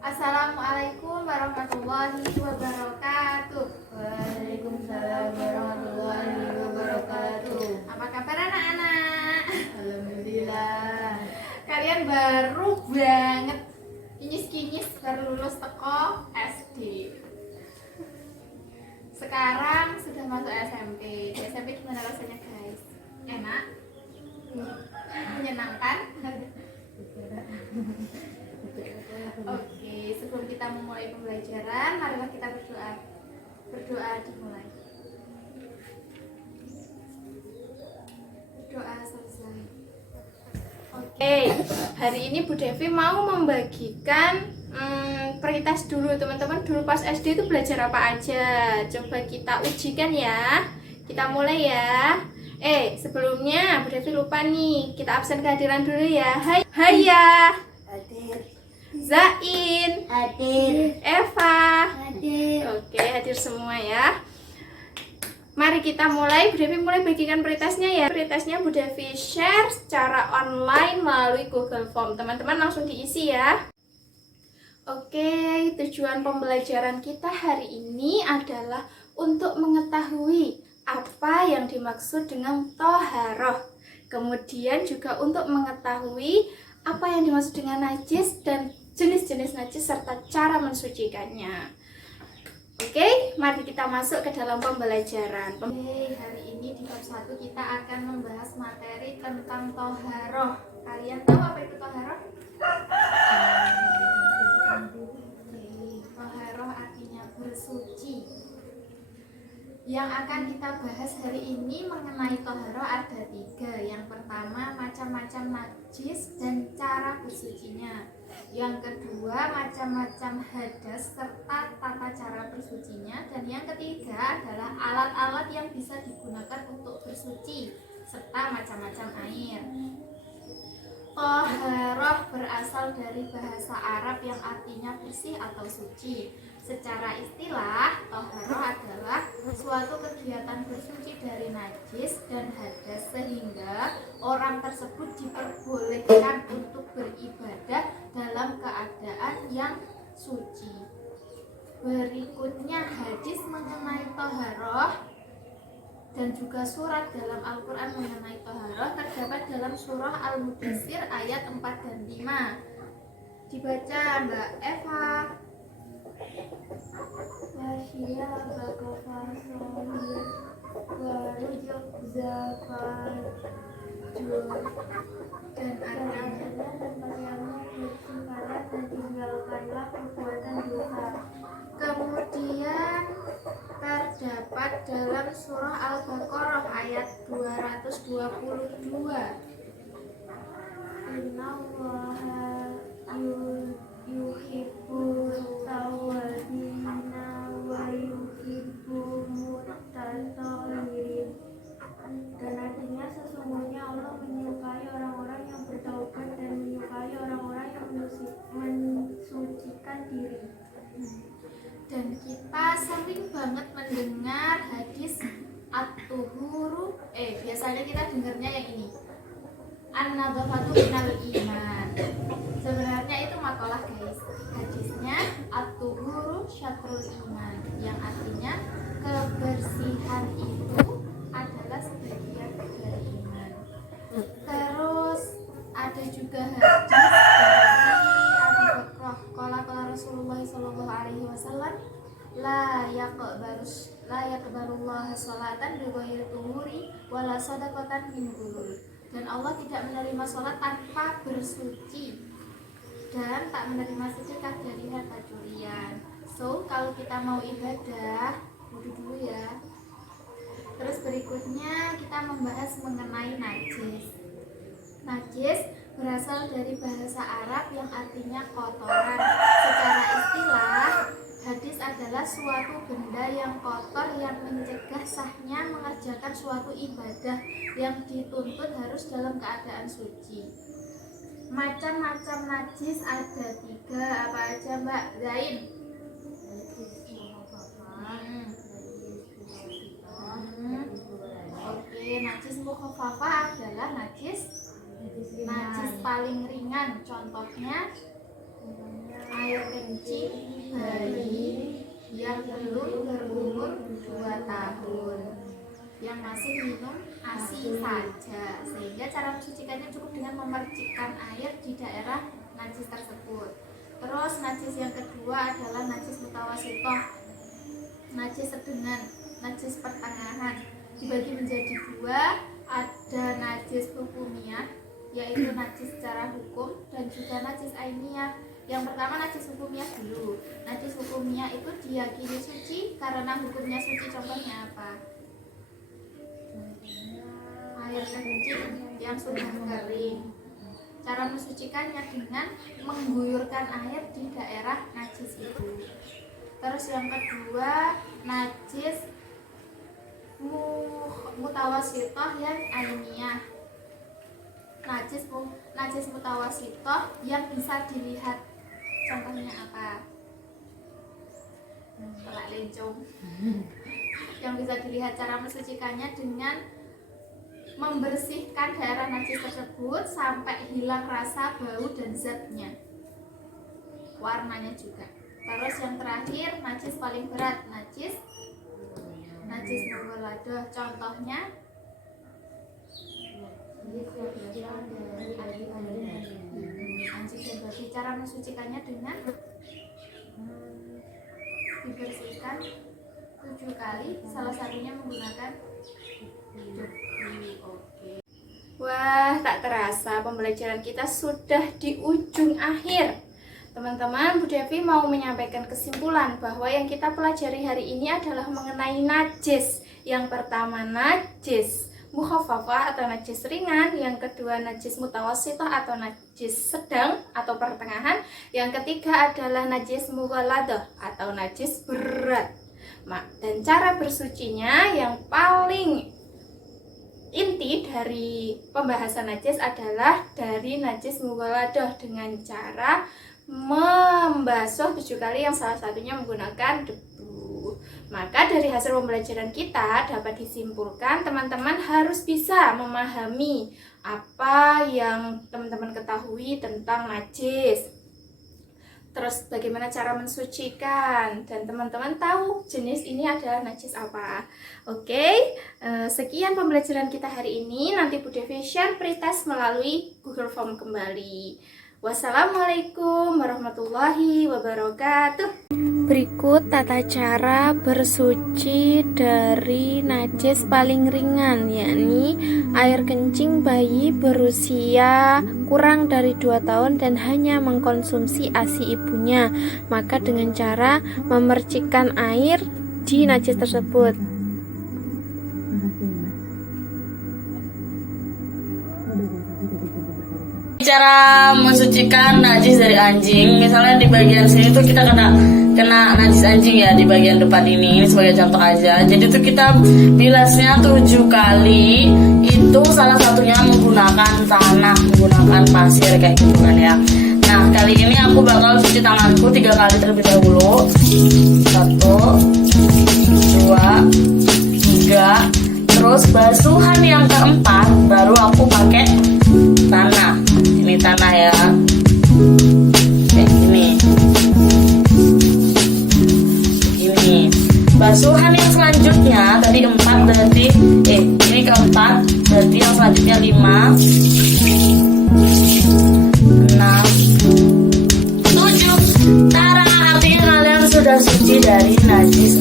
Assalamualaikum warahmatullahi wabarakatuh. Waalaikumsalam warahmatullahi wabarakatuh. Apa kabar anak-anak? Alhamdulillah. Kalian baru banget kinyis-kinyis baru lulus teko SD. Sekarang sudah masuk SMP. Di SMP gimana rasanya guys? Enak? Menyenangkan? Oke, sebelum kita memulai pembelajaran, marilah kita berdoa. Berdoa dimulai. Berdoa selesai. Oke, hari ini Bu Devi mau membagikan prioritas dulu teman-teman. Dulu pas SD itu belajar apa aja? Coba kita ujikan ya. Kita mulai ya. Sebelumnya Bu Devi lupa nih, kita absen kehadiran dulu ya. Hai ya. Hadir. Zain, Hadir. Eva, Hadir. oke hadir semua ya. Mari kita mulai. Bu Devi mulai bagikan prioritasnya ya. Prioritasnya Bu Devi share secara online melalui Google Form. Teman-teman langsung diisi ya. Oke, tujuan pembelajaran kita hari ini adalah untuk mengetahui apa yang dimaksud dengan toharoh. Kemudian juga untuk mengetahui apa yang dimaksud dengan najis dan jenis-jenis najis serta cara mensucikannya. Oke, mari kita masuk ke dalam pembelajaran. Hari ini di bab 1 kita akan membahas materi tentang toharoh. Kalian tahu apa itu toharoh? Toharoh artinya bersuci. Yang akan kita bahas hari ini mengenai toharoh ada 3. Yang pertama, macam-macam najis dan cara bersucinya. Yang kedua, macam-macam hadas serta tata cara bersucinya. Dan yang ketiga adalah alat-alat yang bisa digunakan untuk bersuci serta macam-macam air. Toharoh berasal dari bahasa Arab yang artinya bersih atau suci. Secara istilah, toharoh adalah suatu kegiatan bersuci dari najis dan hadas sehingga orang tersebut diperbolehkan untuk beribadah dalam keadaan yang suci. Berikutnya hadis mengenai toharoh dan juga surat dalam Al-Quran mengenai toharoh terdapat dalam surah Al-Mudaththir ayat 4 dan 5. Dibaca Mbak Eva. Wahia bakofasomir warujuk zafajur. Dan artinya tempat yang bersifat dan tinggalkanlah perbuatan dosa. kemudian terdapat dalam surah Al-Baqarah ayat 222. Innallaha yuhibbut tawwabina wa yuhibbul mutatahhirin. Dan artinya sesungguhnya Allah menyukai orang-orang yang bertaubat dan menyukai orang-orang yang mensucikan diri. Dan kita sering banget mendengar hadis at-tuhuru. Biasanya kita dengarnya yang ini, an-nadhafatu minal iman. Sebenarnya itu makalah guys. Hadisnya at-tuhuru syatrul iman, yang artinya kebersihan itu adalah sebagian dari iman. Terus ada juga hadis dari Abu Bakrah, qala Rasulullah sallallahu alaihi wasallam, la yaqbalullahu sholatan bi ghairi tuhuri wala shadaqatan min ghulul. Dan Allah tidak menerima sholat tanpa bersuci dan tak menerima sedekah dari harta curian. So, kalau kita mau ibadah, wudu dulu ya. Terus berikutnya kita membahas mengenai najis. Najis berasal dari bahasa Arab yang artinya kotoran. Secara istilah, hadis adalah suatu benda yang kotor yang mencegah sahnya mengerjakan suatu ibadah yang dituntut harus dalam keadaan suci. Macam-macam najis ada 3. Apa aja Mbak Zain? Oke, najis mukhafafah adalah najis paling ringan. Contohnya air kencing bayi yang belum berumur 2 tahun yang masih minum ASI saja, sehingga cara mensucikannya cukup dengan memercikkan air di daerah najis tersebut. Terus najis yang kedua adalah najis mutawasitoh, najis sedengan, najis pertengahan. Dibagi menjadi 2, ada najis hukumiyah, yaitu najis secara hukum, dan juga najis ainiyah. Yang pertama najis hukumiyah dulu. Najis hukumiyah itu diyakini suci karena hukumnya suci. Contohnya apa? Air kencing yang sudah kering. Cara mensucikannya dengan mengguyurkan air di daerah najis itu. Terus yang kedua najis mutawasitoh yang ainiyah. Najis mutawasitoh yang bisa dilihat. Contohnya apa? Telak lencong. Yang bisa dilihat. Cara mensucikannya dengan membersihkan daerah najis tersebut sampai hilang rasa, bau, dan zatnya, warnanya juga. Terus yang terakhir najis paling berat, najis mughaladah. Contohnya anjing dan babi. Cara mensucikannya dengan dibersihkan 7 kali, salah satunya menggunakan Oke. Wah, tak terasa pembelajaran kita sudah di ujung akhir. Teman-teman, Bu Devi mau menyampaikan kesimpulan bahwa yang kita pelajari hari ini adalah mengenai najis. Yang pertama najis mukhaffafah atau najis ringan, yang kedua najis mutawassithah atau najis sedang atau pertengahan, yang ketiga adalah najis mughaladah atau najis berat. Dan cara bersucinya yang paling inti dari pembahasan najis adalah dari najis mughaladah dengan cara membasuh 7 kali yang salah satunya menggunakan debu. Maka dari hasil pembelajaran kita dapat disimpulkan teman-teman harus bisa memahami apa yang teman-teman ketahui tentang najis. Terus bagaimana cara mensucikan, dan teman-teman tahu jenis ini adalah najis apa. Oke, sekian pembelajaran kita hari ini. Nanti Bu Devi share pretest melalui Google Form kembali. Wassalamualaikum warahmatullahi wabarakatuh. Berikut tata cara bersuci dari najis paling ringan, yakni air kencing bayi berusia kurang dari 2 tahun dan hanya mengkonsumsi ASI ibunya. Maka dengan cara memercikkan air di najis tersebut. Cara mensucikan najis dari anjing, misalnya di bagian sini tuh kita kena najis anjing ya, di bagian depan ini sebagai contoh aja. Jadi tuh kita bilasnya 7 kali, itu salah satunya menggunakan tanah, menggunakan pasir kayak gitu kan ya. Nah kali ini aku bakal cuci tanganku 3 kali terlebih dahulu. 1, 2, 3. Terus basuhan yang keempat baru aku pakai tanah. Ini tanah ya, kayak gini. Ini basuhan yang selanjutnya tadi 4 berarti ini keempat, berarti yang selanjutnya 5, 6, 7. Tara, artinya kalian sudah suci dari najis